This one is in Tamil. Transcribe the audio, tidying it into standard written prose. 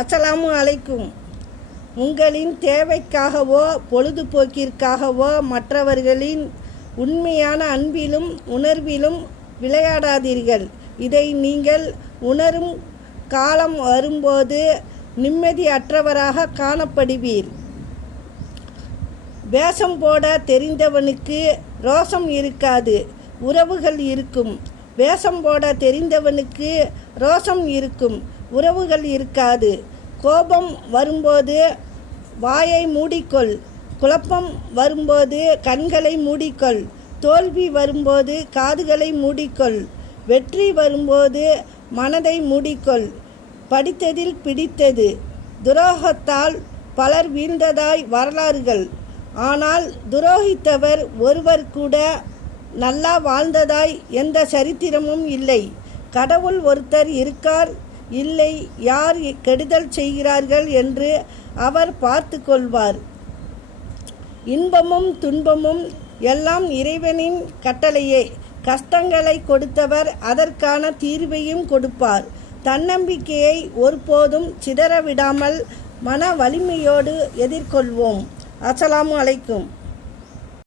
அஸ்ஸலாமு அலைக்கும். உங்களின் தேவைக்காகவோ பொழுதுபோக்கிற்காகவோ மற்றவர்களின் உண்மையான அன்பிலும் உணர்விலும் விளையாடாதீர்கள். இதை நீங்கள் உணரும் காலம் வரும்போது நிம்மதியற்றவராக காணப்படுவீர். வேஷம் போட தெரிந்தவனுக்கு ரோஷம் இருக்காது, உறவுகள் இருக்கும். வேஷம் போட தெரிந்தவனுக்கு ரோஷம் இருக்கும், உறவுகள் இருக்காது. கோபம் வரும்போது வாயை மூடிக்கொள், குழப்பம் வரும்போது கண்களை மூடிக்கொள், தோல்வி வரும்போது காதுகளை மூடிக்கொள், வெற்றி வரும்போது மனதை மூடிக்கொள். படித்ததில் பிடித்தது. துரோகத்தால் பலர் வீழ்ந்ததாய் வரலாறுகள். ஆனால் துரோகித்தவர் ஒருவர் கூட நல்லா வாழ்ந்ததாய் எந்த சரித்திரமும் இல்லை. கடவுள் ஒருத்தர் இருக்கார், இல்லை யார் கெடுதல் செய்கிறார்கள் என்று அவர் பார்த்து கொள்வார். இன்பமும் துன்பமும் எல்லாம் இறைவனின் கட்டளையே. கஷ்டங்களை கொடுத்தவர் அதற்கான தீர்வையும் கொடுப்பார். தன்னம்பிக்கையை ஒருபோதும் சிதறவிடாமல் மன வலிமையோடு எதிர்கொள்வோம். அஸ்ஸலாமு அலைக்கும்.